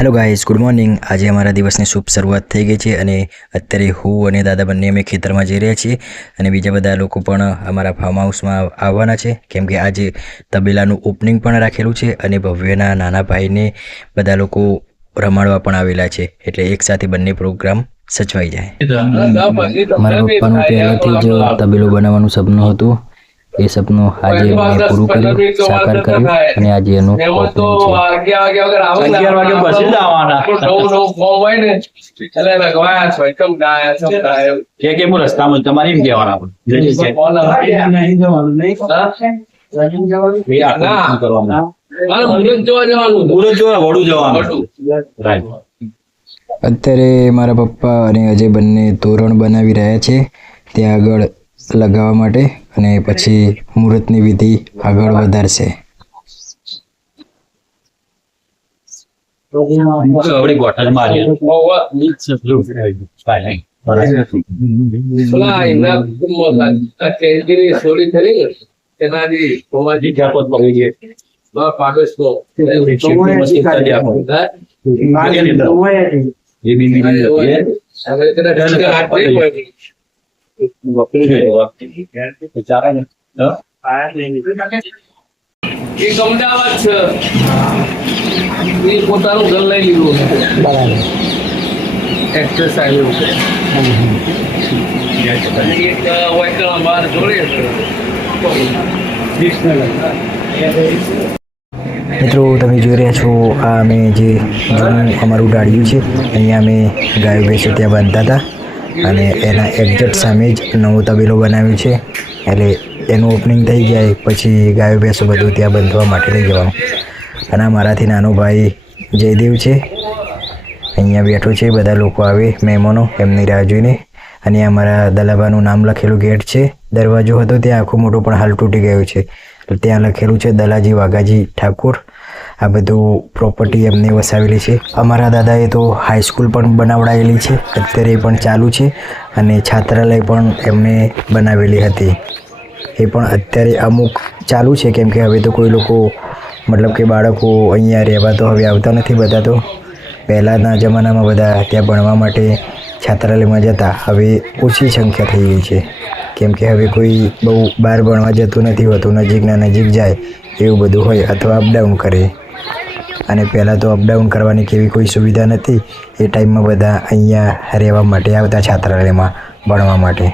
Hello guys, good morning. आज अमरा दिवसनी शुभ शुरुआत થઈ ગઈ છે અને અત્યારે હું અને દાદા બંને અમે ખેતરમાં જઈ રહ્યા છીએ અને બીજા બધા લોકો પણ અમારા ફાર્મ હાઉસમાં આવવાના છે કેમ કે આજે તબેલાનું ઓપનિંગ પણ રાખેલું છે અને ભવ્યના નાના ભાઈને બધા લોકો રમાડવા પણ આવેલા છે એટલે એકસાથે બંને પ્રોગ્રામ સચવાઈ જાય। મારા પપ્પાનું પહેલાથી જ તબેલો બનાવવાનું સપનું હતું। એ સપનું આજે મેં પૂરું કર્યું, સાકાર કર્યું અને આજે એનું ઓપનિંગ છે। 11 વાગે પછી જ આવવાના એટલે લગવાયા છો એકદમ ડાયા છો કે હું રસ્તામાં તમારે એમ કહેવાના નહીં જવાનું નહીં અત્યારે મારા પપ્પા અને અજય બંને તોરણ બનાવી રહ્યા છે ત્યાં આગળ લગાવવા માટે અને પછી મુહૂર્તની વિધિ આગળ વધારશે। આપણી બોટલ મારી અમદાવાદ છે પોતાનું ઘર લઈ લીધું એક્સરસાઇઝ બહાર જોડે મિત્રો તમે જોઈ રહ્યા છો આ અમે જે જૂનું અમારું ડાળિયું છે અહીંયા અમે ગાયો ભેંસો ત્યાં બાંધતા હતા અને એના એક્ઝેક્ટ સામે જ નવો તબેલો બનાવ્યો છે એટલે એનું ઓપનિંગ થઈ જાય પછી ગાયો ભેંસો બધું ત્યાં બાંધવા માટે લઈ જવાનું। અને મારાથી નાનો ભાઈ જયદેવ છે અહીંયા બેઠો છે, બધા લોકો આવે મહેમાનો એમની રાહ જોઈને અને અમારા દલાભાનું નામ લખેલું ગેટ છે। દરવાજો હતો ત્યાં આખો મોટો પણ હાલ તૂટી ગયો છે, ત્યાં લખેલું છે દલાજી વાઘાજી ઠાકોર। આ બધું પ્રોપર્ટી એમને વસાવેલી છે। અમારા દાદાએ તો હાઈસ્કૂલ પણ બનાવડાવેલી છે, અત્યારે પણ ચાલુ છે અને છાત્રાલય પણ એમને બનાવેલી હતી, એ પણ અત્યારે અમુક ચાલુ છે કેમ કે હવે તો કોઈ લોકો मतलब કે બાળકો અહીંયા રહેવા તો હવે આવતા નથી બધા। તો પહેલાંના જમાનામાં બધા ત્યાં ભણવા માટે છાત્રાલયમાં જતા, હવે ઓછી સંખ્યા થઈ ગઈ છે કેમ કે હવે કોઈ બહુ બહાર ભણવા જતું નથી હોતું, નજીકના નજીક જાય એવું બધું હોય અથવા અપડાઉન કરે અને પહેલાં તો અપડાઉન કરવાની કેવી કોઈ સુવિધા નથી। એ ટાઈમમાં બધા અહીંયા રહેવા માટે આવતા છાત્રાલયમાં ભણવા માટે।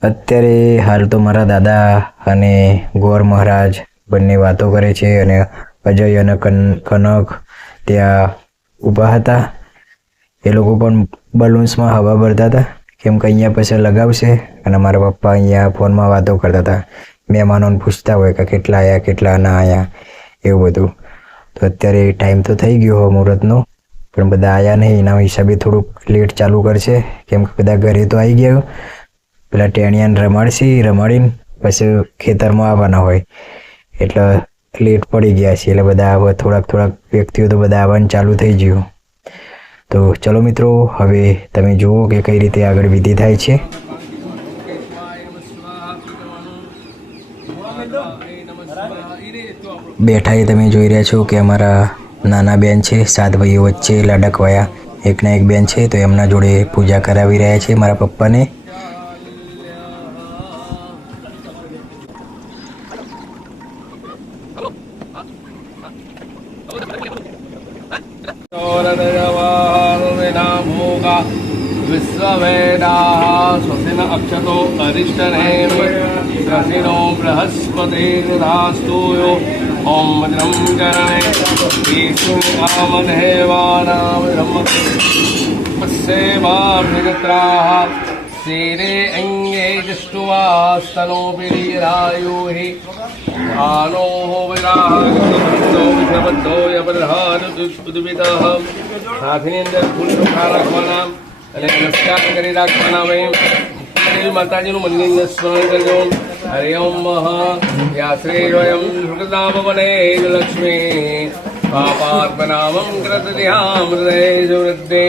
અત્યારે હાલ તો મારા દાદા અને ગોર મહારાજ બંને વાતો કરે છે અને અજય અને કનક ત્યાં ઊભા હતા। એ લોકો પણ બલૂન્સમાં હવા ભરતા હતા કેમ કે અહીંયા પછી લગાવશે અને મારા પપ્પા અહીંયા ફોનમાં વાતો કરતા હતા, મહેમાનોને પૂછતા હોય કે કેટલા આવ્યા કેટલા ના આવ્યા એવું બધું। તો અત્યારે ટાઈમ તો થઈ ગયો મુહૂર્તનો પણ બધા આવ્યા નહીં, એના હિસાબે થોડુંક લેટ ચાલુ કરશે કેમ કે બધા ઘરે તો આવી ગયા, પેલા ટેણિયાને રમાડશે, રમાડીને પછી ખેતરમાં આવવાના હોય એટલે લેટ પડી ગયા છે એટલે બધા હવે થોડાક વ્યક્તિઓ તો બધા આવવાનું ચાલુ થઈ ગયું। તો ચલો મિત્રો, હવે તમે જુઓ કે કઈ રીતે આગળ વિધિ થાય છે। બેઠા એ તમે જોઈ રહ્યા છો કે અમારા નાના બેન છે, 7 ભાઈઓ વચ્ચે લડકવાયા એકના એક બેન છે, તો એમના જોડે પૂજા કરાવી રહ્યા છે મારા પપ્પાને। भोगा विश्ववेदाः स्वस्तिन अक्षतो अरिष्टनेमि स्वस्तिनो बृहस्पतिर्दधास्तु यो ॐ भद्रं करणे ईश्वरामदेवानां शिरे अङ्गे दृष्टुवास्तनोभिरायुः आनो विराजो यपदहारुद्वितः સાથીની ફૂલ ચોખા રાખવાના અને નમસ્કાર કરી રાખવાના ભાઈ માતાજીનું મંદિરને સ્મરણ કરજો. હરે ઓમ યાશ્રેયોયમ સુખદામવને લક્ષ્મી પાપાત્મનામં કૃતધ્યામૃતેષુ વૃદ્ધે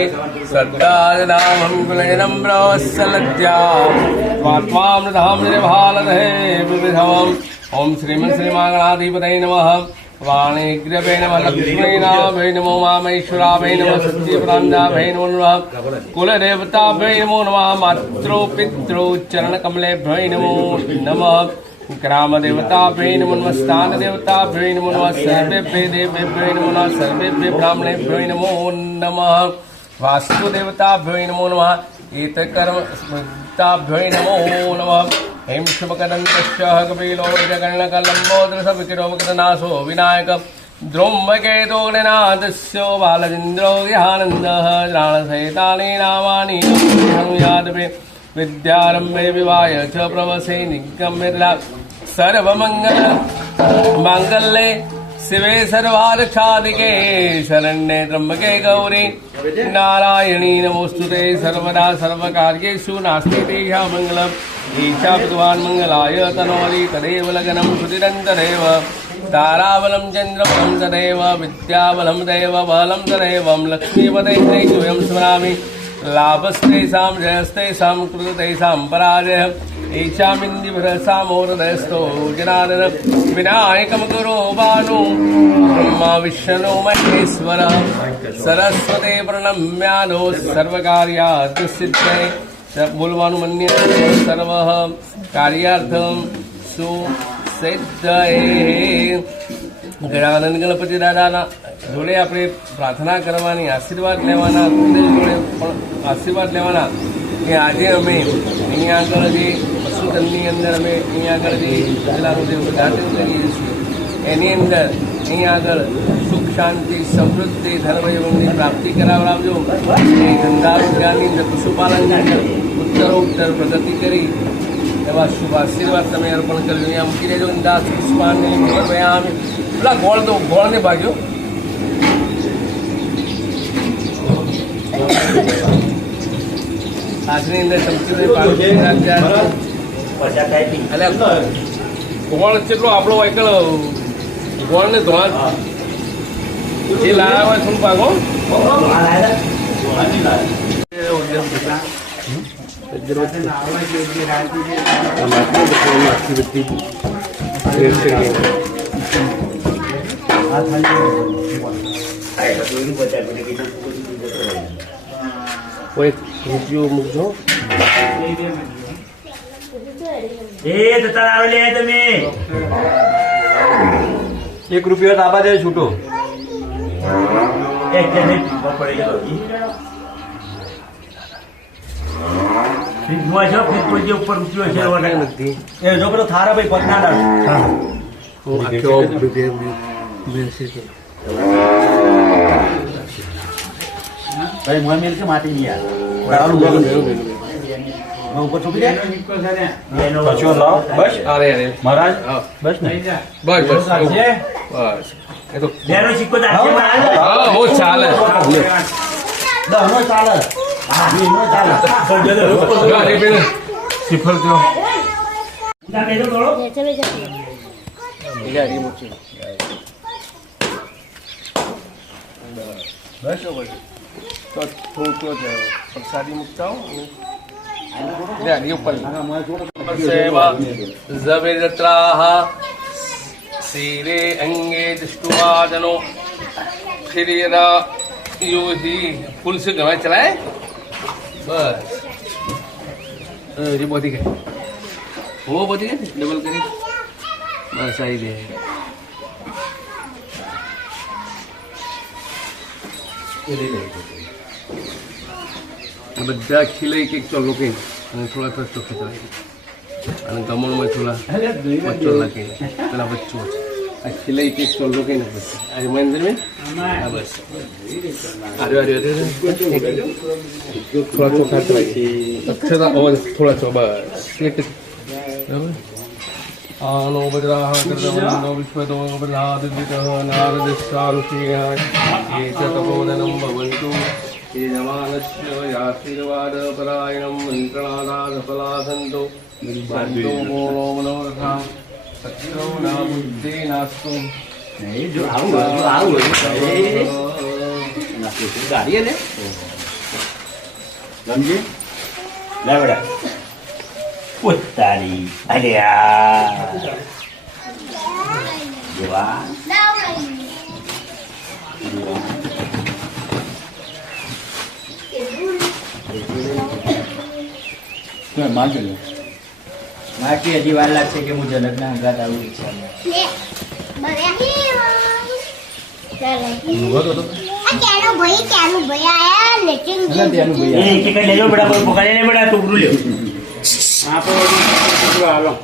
સદ્દાજનામં કુલયનમ બ્રવસ્સલજ્જા સ્વાત્મામૃતામ નિર્ભાલદહે વિવિધવમ. ઓમ શ્રીમન શ્રીમાગણાધિપતય નમઃ. वाणिग्रभे नमः लक्ष्मीनाभे नमो मामेश्वराभे नमः सत्यप्रान्दाभे नमो नमः कुलदेवताभे नमो नमः मातृ पितृ चरणकमलेभ्यो नमो नमः ग्रामदेवताभे नमो नमः स्थानदेवताभ्यो नमो नमः सर्वेभ्यो देवेभ्यो नमो नमः सर्वेभ्यो ब्राह्मणेभ्यो नमो नमः वास्तुदेवताभ्यो नमो नमः एतकर्मताभ्यो नमो नमः. हेम शुभकदन्तश्च कपिलो जगन्नकलम्बोदरसविकिरोमकृतनाशो विनायक द्रोम्बकेतोग्निनाथस्य बालचन्द्रो ह्यानन्दः राणसहितानि नामानि संयादपि विद्यारम्भे विवाह च प्रवसे निगम्यता सर्वमङ्गल माङ्गल्ये शिवे सर्वार्थसाधिके शरण्ये त्र्यम्बके गौरी नारायणी नमोस्तुते सर्वदा सर्वकार्येषु नास्ति तेषां मङ्गलम्. ईशा भगवान् मङ्गलाय तनोरि तदेव लग्नं सुतिरन्तरेव ताराबलं चन्द्रबलं तदेव विद्याबलं देव बलं तदेवं लक्ष्मीपते वयं स्मरामि. लाभस्तेषां जयस्तेषां कृततेषां पराजयः ईशामिन्दिभ्रसामोरदयस्थो जनार्दन विनायकं कुरु भानु ब्रह्मा विष्णु महेश्वरः सरस्वती प्रणम्यानो सर्वकार्यार्थसिद्धये. બોલવાનું મન્ય સર્વ કાર્યાર્થમ સુસિદ્ધયે. ગણાનંદ ગણપતિ દાદાના જોડે આપણે પ્રાર્થના કરવાની, આશીર્વાદ લેવાના, કુળદેવ જોડે પણ આશીર્વાદ લેવાના કે આજે અમે અહીંયા આગળ જે પશુધનની અંદર અમે અહીંયા આગળ જે ગજલાનું જે ઉદ્ઘાટન કરીએ છીએ એની અંદર અહીંયા આગળ સુખ શાંતિ સમૃદ્ધિ ધર્મયોગની પ્રાપ્તિ કરાવડાવજો. એ ધંધા રોજગારની અંદર પશુપાલનની અંદર ઉત્તરોત્તર પ્રગતિ કરી એવા શુભ આશીર્વાદ તમે અર્પણ કર્યો. અહીંયા મૂકી દેજો. દાસ પુષ્પાને પેલા ગોળ તો ગોળને ભાગ્યો આજની અંદર સમજી ગોળ કેટલો આપણો એકલ ગોળને ધોવા એ લાયા હોય થોડું પાકો કોઈ રૂપિયો મૂકજો. એક રૂપિયો તો આબા દે છૂટો. ઉપર રૂપિયો છે એ જો પેલો થારા ભાઈ પગના ભાઈ મોમેલ કે માટી નહીં ઉપર છોપી દે બસ અરે મહારાજ બસ ને બસ બસ બસ એ તો બેનો સિક્કો હા બહુ ચાલે દહનો ચાલે હા વીનો ચાલે ગાડી પેલે સિફર જો ના બેજો થોડો ગાડી મૂકી બસ તો થોડું પ્રસાદી મૂકતા હો ગાડી ઉપર સેવા ઝવેરત્રાહ શિરે અંગે દૃષ્ટુવાદનો ફિરિયરા યોહી ફૂલ से गवा चलाए बस ये बहुत ही है वो बहुत ही है डबल करी बस आई दे આ બધા ખીલે એક ચોલ્લો કહીને અને થોડા થોડા ચોખ્ખી ચલાવી અને ગમણમાં થોડા વચ્ચો નાખીને પેલા વચ્ચો આ ખીલે એક ચોલ્લો કહીને બસ આ મહેન્દ્રબેન હા બસ થોડા ચોખ્ખા ચલાવી અક્ષતા થોડા ચો બસ એક બરાબર આનો બદ્રાહ કર્તવ્યનો વિશ્વતો બદ્રાદિતઃ નારદસ્સારુષિઃ એ ચ તપોદનં ભવન્તુ એ નમાનસ્ય આશીર્વાદ પરાયણં મંત્રણાદાન ફલાસંતો બંતો બોલો મનોરથા સત્યો ના બુદ્ધિ નાસ્તુ ગાડી ને સમજી લે બેટા ઉતારી અલ્યા જેવા બાકી હજી વાર લાગશે કે હું ઝલકના અંગાત આવું ઈચ્છા લેજો બેટા કોઈ પકડે ને બેટા ટુકડું લ્યો હાલો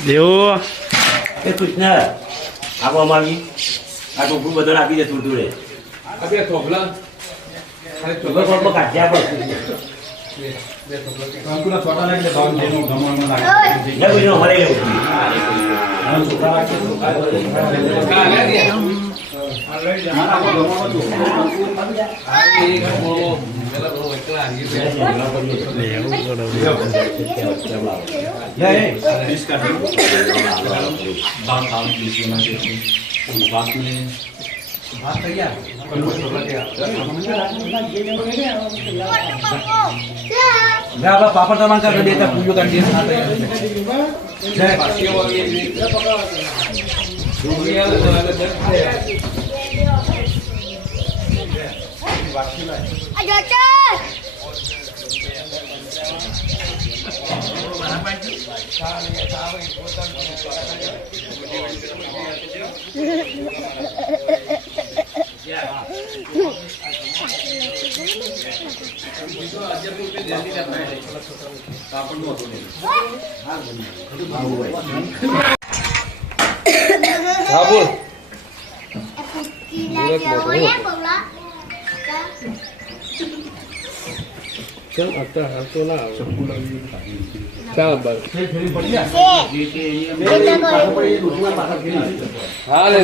દેવો એ કૃષ્ણ આપવામાં આવી આ ટોપરું બધું આપી દે થોડું થોડે આ બે થોભલા ખાલી ચોખ્ખો થોડો કાઢ્યા પર લે કોઈ મળે પાપડ તમારે કરી દેતા પૂજો કરી હા બોલ ચલ અત્યારે હાલતો ના આવે ચાલ બસ હા લે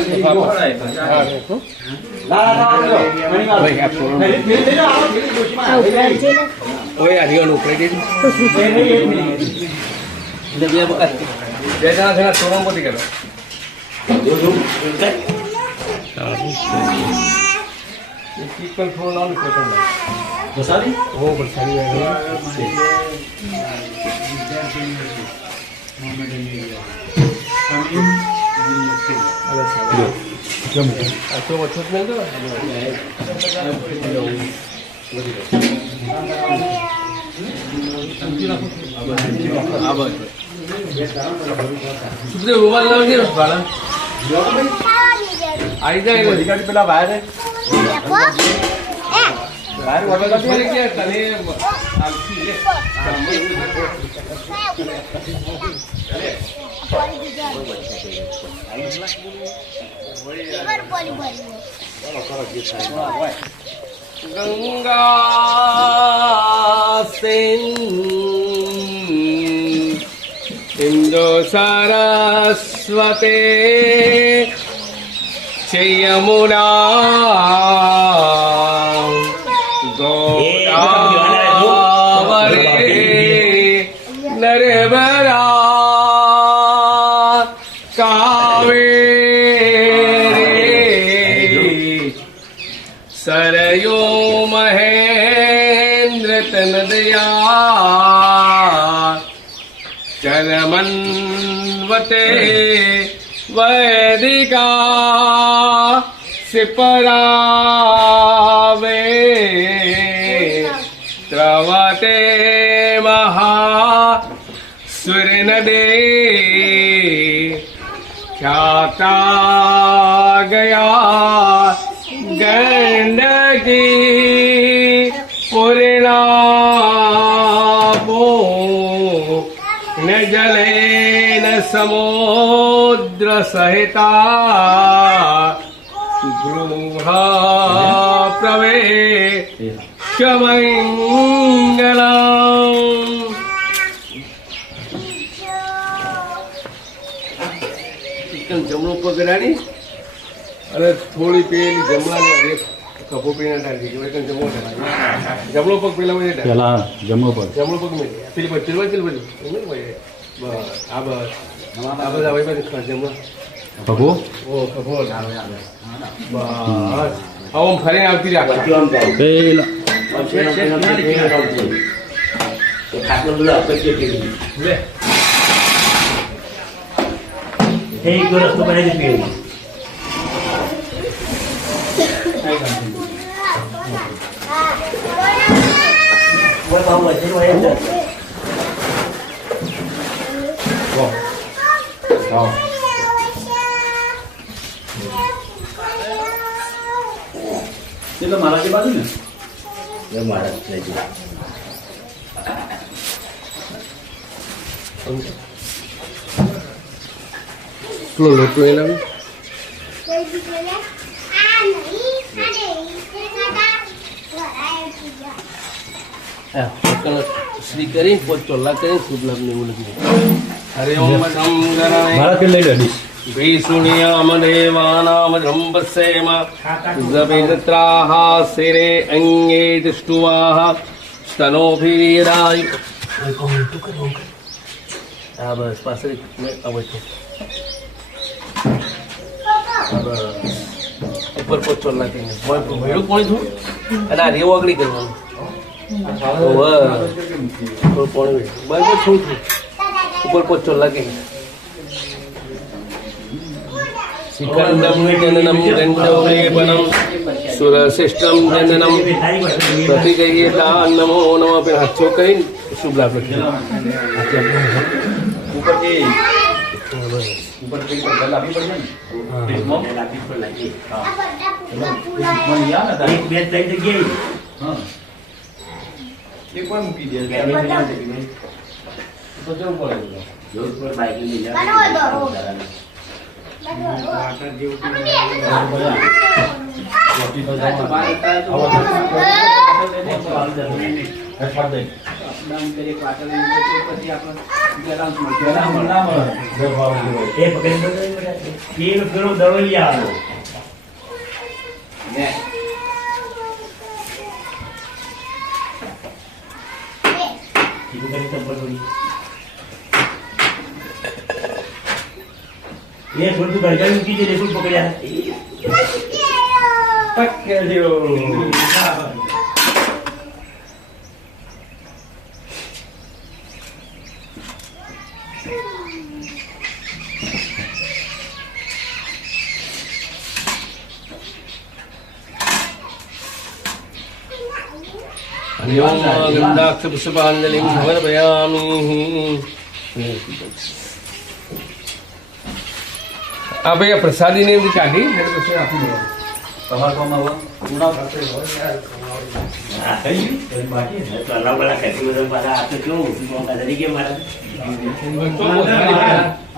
હવે આગળ ઉપડી દેજો બે જણા સોના મોટી કરો પણ થોડું લાવું પસંદ બસારી હો પણ સારી તો વચ્ચે જ નહીં સુખદેવ રૂમાલ લાવજે ભાડા આવી જાય પેલા બહાર ગંગા ઇન્દો સરસ્વતે યમુના નર્મદા કાવેરી સરયો મહેન્દ્ર તનદયા ચરમન્વતે વૈદિકા સિપરાવે ત્રવ દે ખ્યાતા ગયા ગંડકી પૂર્ણાબો ન જલે ન સમુદ્ર સહિતા ગૃહ પ્રવેશમંગલમ. જમણો પગ અડાડી અને થોડી પેલી જમણાને એક કપો પીને ડાલી દીધી. જમણો જમણો પગ પેલા હોય પેલા જમણો પર જમણો પગ મેં પેલી બાજુ પેલી બાજુ બસ આ બસ આ બધા હવે બાજુ જમણો પગો ઓ કપો બસ આમ ફરીને આવતી રહે આખા. પેલા લે એક રસ્તો બનાવી દે પીવું. એટલે મારા જે બાજુ ને મારા પેલો લોટો એ લાવે શ્રી કરી ચોલ્લા કરી શુભ લાભ ને એવું લખ્યું. હરે ઓમ મારા પેલા લઈ લે ભીષુણ્યામદેવાનામ બ્રહ્મસેમ જપિત્રાહ શિરે અંગે દૃષ્ટુવાહ સ્તનોભિરાય. હા બસ પાછળ આવે છે. ઉપર પોચ ચોલ્લા કરીને ભયું કોણ છું અને આ રેવો આગળ કરવાનું. બરાબર શું થયું ઉપર પોચ ચોલ્લા કરીને શિખંડમ જનનમ ગંડોલેપનમ સુરશિષ્ટમ જનનમ પ્રતિગય્યતા નમો નમઃ. પેલા હાથો કરીને શુભ લાભ લખ્યો. ઉપરથી લાવી પડશે ને મને યાદ હતા એક બે ત્રણ જગ્યાએ હા એ પણ મૂકી દે તો જવું પડે જોધપુર બાઇક લઈ ये बोल तू गड़गड़ में कीजिए रेसूल पकड़िया पकड़ियो ગંધાક્ષ પુષ્પાંજલિ સમર્પયામિ. આ ભાઈ આ પ્રસાદી ને એમની કાઢી એટલે પછી આપી દેવાનું. તમારે કોણ હવે बाकी है तो अल्लाह वाला कहते हैं मारा आप तो क्यों मौका दे के मारा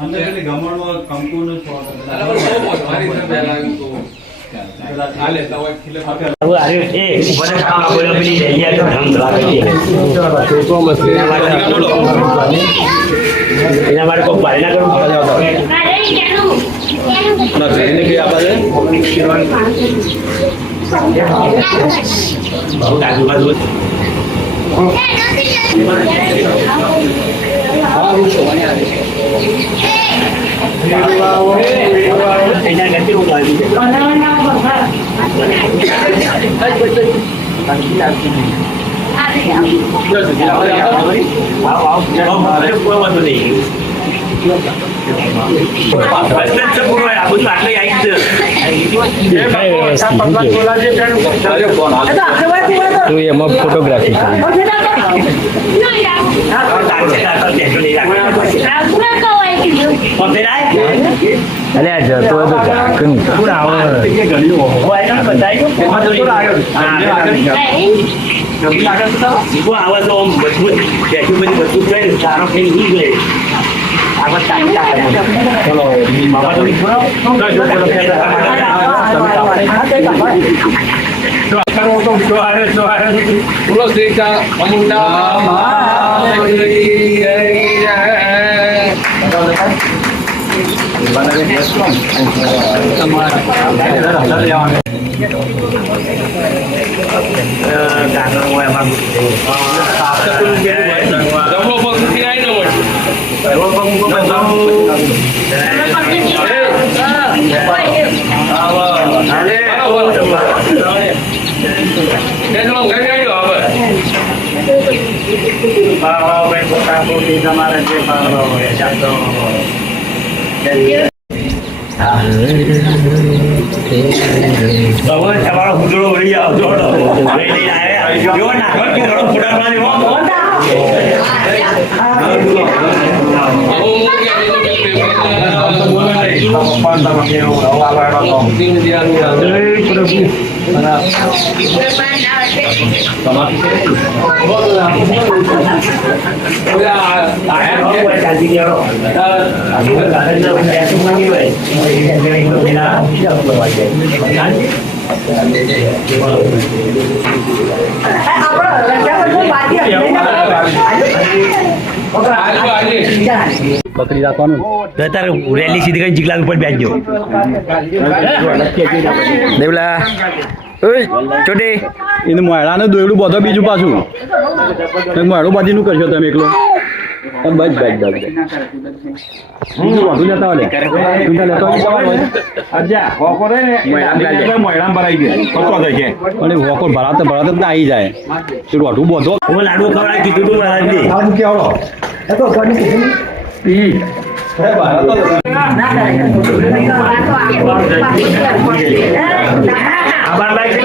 અંદર એટલે ગમણમાં કંકુનો છોડ वो आ रहे थे ऊपर काम बोलो भी रहिया तो हम दवा करिए इना हमारे को पालना करो बहुत आजू बाजू आओ आओ આ બધું આટલે આવી જ તો એમાં ફોટોગ્રાફી કરી અરે આ જતો હતો ઝાકળ પૂર આવે આવા તો આમ મજબૂત બેઠું બધી મજબૂત થાય સારો થઈ ગઈ બોલો શ્રી ચામુંડા જમો પગ તમારો હુજડો વળી આવજો પકડી રાખવાનું તારે રેલી સીધી કરી જીગલા ઉપર બેસજો દેવલા ઓય ચોટે એને મોયડાને દોયડું બધો બીજું પાછું મોયડું બાજીનું કરશો તમે એકલો બસ બસ બસ બીજું વધુ લેતા હોય અને વોકો ભરાતે ભરાતે જ આવી જાય તો વધુ બધો હું લાડુ ખવડાવી કીધું તું મહારાજજી આભાર લાગી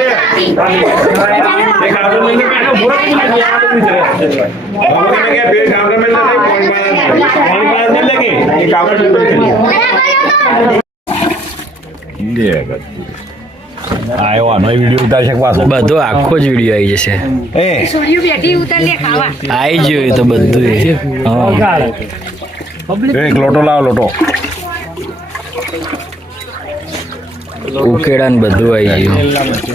આવ્યો આનો વિડીયો ઉતારી શકે પાછો બધો આખો જ વિડીયો આવી જશે આવી ગયું તો બધું એક લોટો લાવો લોટો ઉકેડા ને બધું આવી ગયું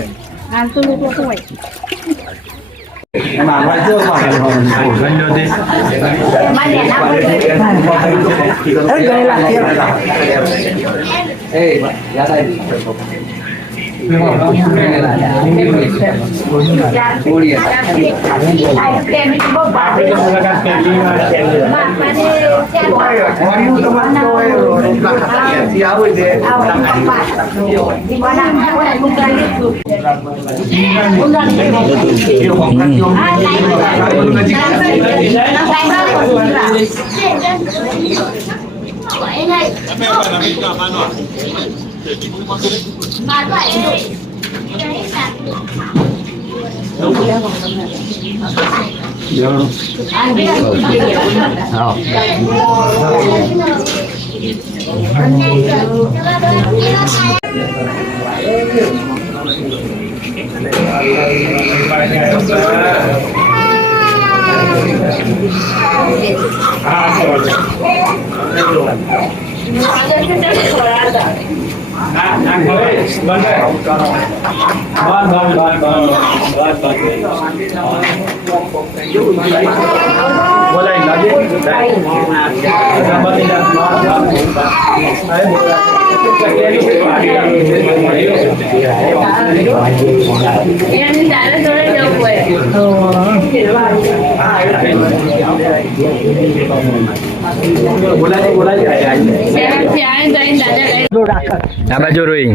આ બાજુ રોઈ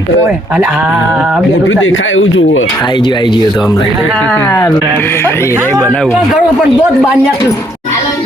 મોટું દેખાય એવું જોવું આવી ગયું તો હમણાં બનાવું પણ દોધ બાંધ્યા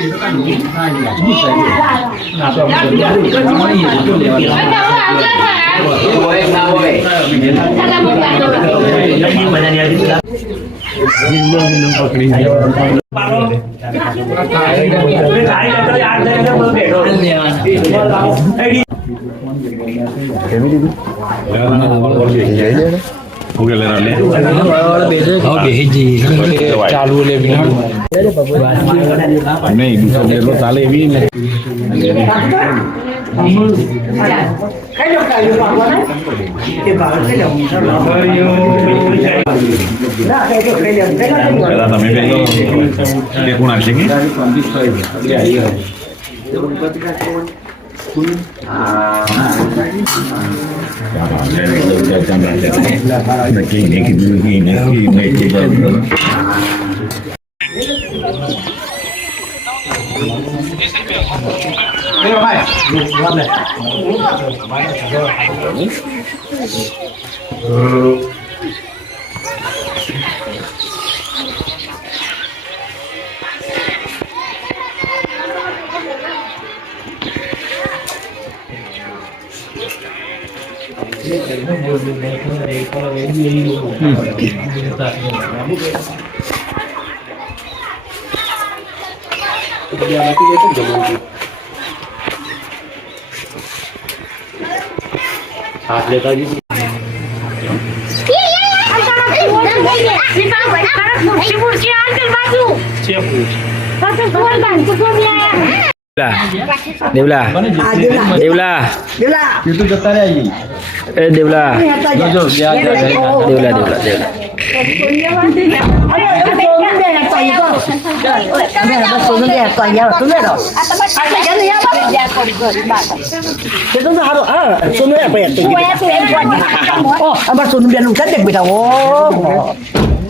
દેવલા દેવલા એ દેવલા દેવલા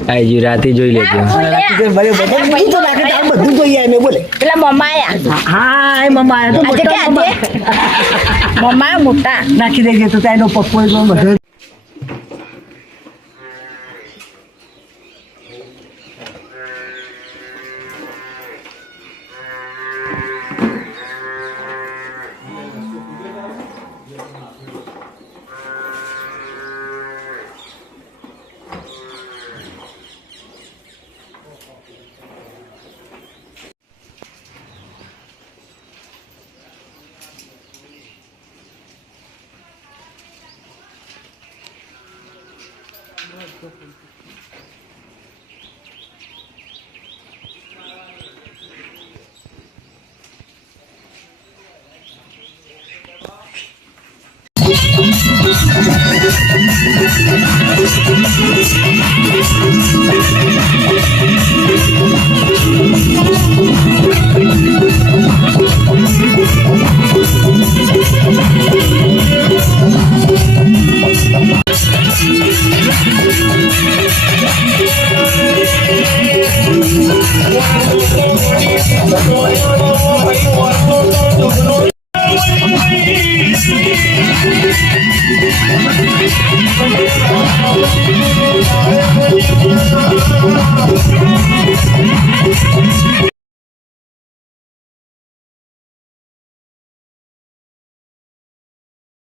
આઈ રાતે જોઈ લેજો બધું જોઈએ અમે બોલે પેલા મમ્મા હા એ મમ્મા તો મમ્મા મોટા નાખી દેજે તો એનો પપ્પો બધો Thank you.